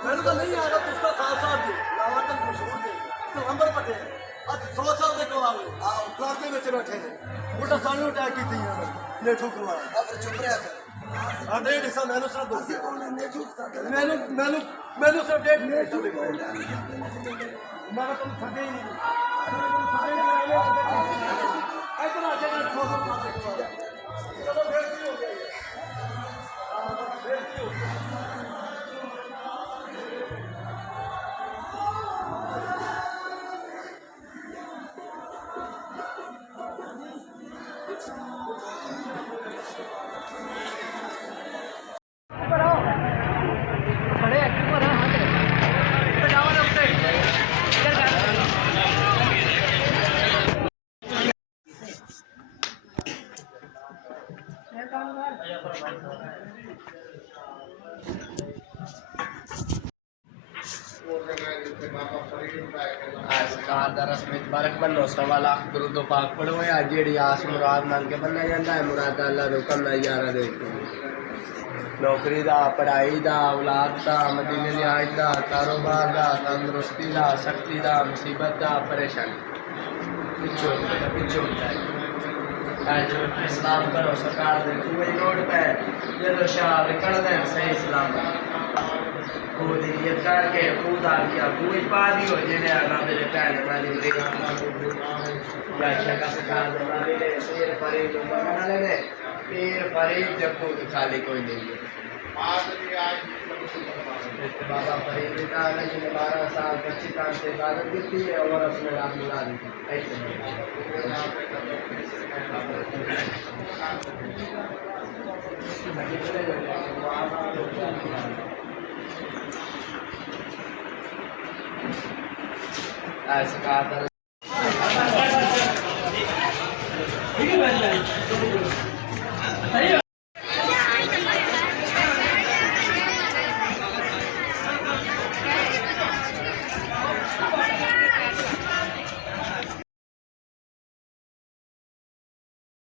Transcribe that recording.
मैंने तो नहीं आया उसका खालसा जी लावातन मशहूर थे तो नंबर पटे आज 100 साल ਦੇ ਕੋਲ ਆਵੇ ਆ ਕਲਾਸ ਦੇ ਵਿੱਚ ਬੈਠੇ ਨੇ ਉਲਟਾ ਸਾਨੂੰ ਅਟੈਕ ਕੀਤੀ ਨੇ ਠੋਕ ਮਾਰਿਆ ਫਿਰ ਚੁੱਪ ਰਿਹਾ ਕਰ ਆ ਡੇਢ ਹਿੱਸਾ ਮੈਨੂੰ ਸਿਰ ਦੋ ਮੈਨੂੰ ਸਿਰ ਡੇਢ ਮੈਂ ਤੁਹਾਨੂੰ ਥੱਕੇ ਹੀ ਨਹੀਂ ਇਧਰ ਆ ਕੇ ਠੋਕ ਮਾਰ ਦੇ ਚਲੋ ਫਿਰ ਕੀ ਹੋ ਗਿਆ ਫਿਰ ਕੀ ਹੋ ਗਿਆ सरकार का रस्म मुबारक बनो 1.25 लाख दुरूद पाक पढ़ो है जी आस मुराद मंग के बनना जाता है मुराद अल्लाह हुक्म नज़ारा दे नौकरी का पढ़ाई का औलाद का मदीने की आयत का कारोबार का तंदुरुस्ती का सख्ती का मुसीबत का परेशानी पिछो इस्लाम करो सरकार दे रोड पे जलो शाह कर दें सही इस्लाम खुद ये करके खुद आ गया कोई पानी हो जिन्हें आना मेरे पहले वाली या शका सका वाले शेर फरीद बना लेने पीर फरीद जब खुद खाली कोई नहीं है बाबा फरीद ने 12 साल बच्ची काम से इबादत की थी और उसने रात मिला दी थी ऐसे